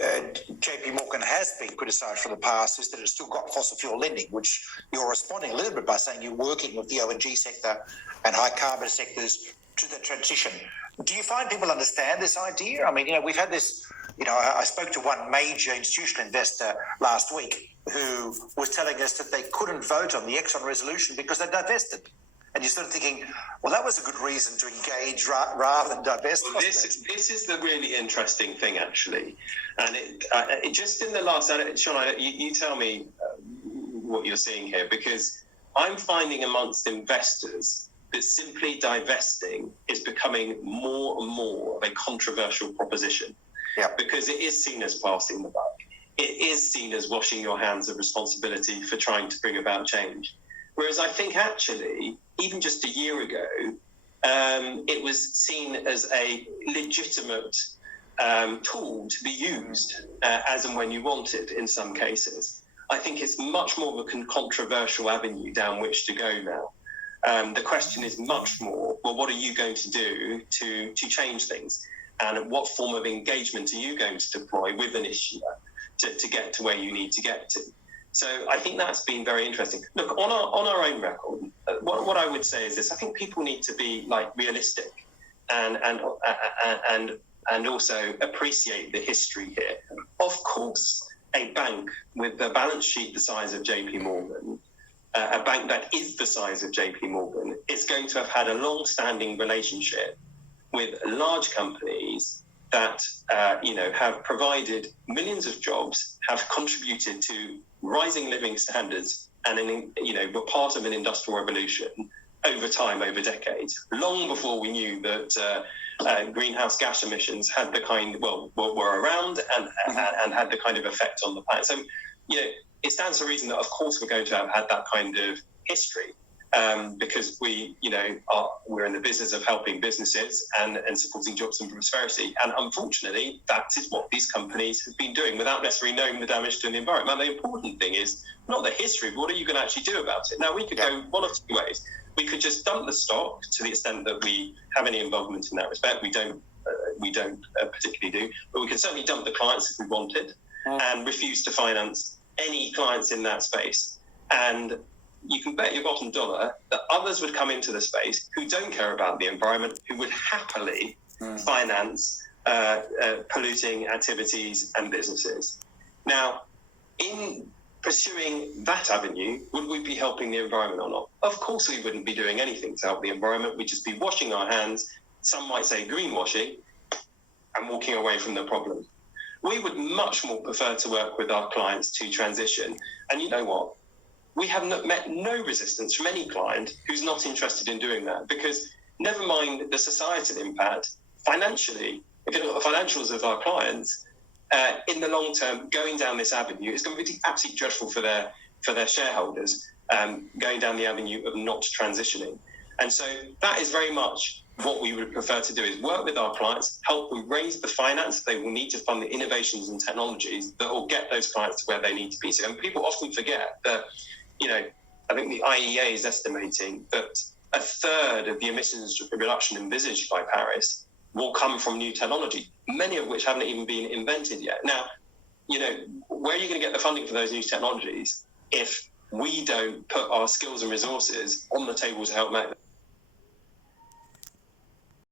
JP Morgan has been criticised from the past is that it's still got fossil fuel lending, which you're responding a little bit by saying you're working with the O&G sector and high carbon sectors to the transition. Do you find people understand this idea? I mean, we've had this, I spoke to one major institutional investor last week who was telling us that they couldn't vote on the Exxon resolution because they divested. And you're sort of thinking, well, that was a good reason to engage rather than divest. Well, this is the really interesting thing, actually. And it just in the last, Sean, you tell me what you're seeing here, because I'm finding amongst investors that simply divesting is becoming more and more of a controversial proposition. Yeah. Because it is seen as passing the buck. It is seen as washing your hands of responsibility for trying to bring about change. Whereas I think actually, even just a year ago, it was seen as a legitimate tool to be used as and when you wanted in some cases. I think it's much more of a controversial avenue down which to go now. The question is much more, well, what are you going to do to change things? And what form of engagement are you going to deploy with an issuer to get to where you need to get to? So I think that's been very interesting. Look, on our own record, what I would say is this: I think people need to be realistic and also appreciate the history here. Of course, a bank with the balance sheet the size of JP Morgan, a bank that is the size of JP Morgan, is going to have had a long-standing relationship with large companies that have provided millions of jobs, have contributed to rising living standards, and were part of an industrial revolution over time, over decades, long before we knew that greenhouse gas emissions had the were around and had the kind of effect on the planet. So, it stands to reason that, of course, we're going to have had that kind of history. Because we're in the business of helping businesses and supporting jobs and prosperity. And unfortunately, that is what these companies have been doing without necessarily knowing the damage to the environment. And the important thing is not the history, but what are you going to actually do about it? Now, we could go one of two ways. We could just dump the stock to the extent that we have any involvement in that respect. We don't particularly do, but we could certainly dump the clients if we wanted and refuse to finance any clients in that space. And you can bet your bottom dollar that others would come into the space who don't care about the environment, who would happily finance polluting activities and businesses. Now, in pursuing that avenue, would we be helping the environment or not? Of course we wouldn't be doing anything to help the environment. We'd just be washing our hands, some might say greenwashing, and walking away from the problem. We would much more prefer to work with our clients to transition. And you know what? We have met no resistance from any client who's not interested in doing that, because never mind the societal impact, financially, if you look at the financials of our clients, in the long term, going down this avenue is going to be absolutely dreadful for their shareholders, going down the avenue of not transitioning. And so that is very much what we would prefer to do, is work with our clients, help them raise the finance they will need to fund the innovations and technologies that will get those clients to where they need to be. So, and people often forget that, I think the IEA is estimating that a third of the emissions reduction envisaged by Paris will come from new technology, many of which haven't even been invented yet. Now, where are you going to get the funding for those new technologies if we don't put our skills and resources on the table to help make them?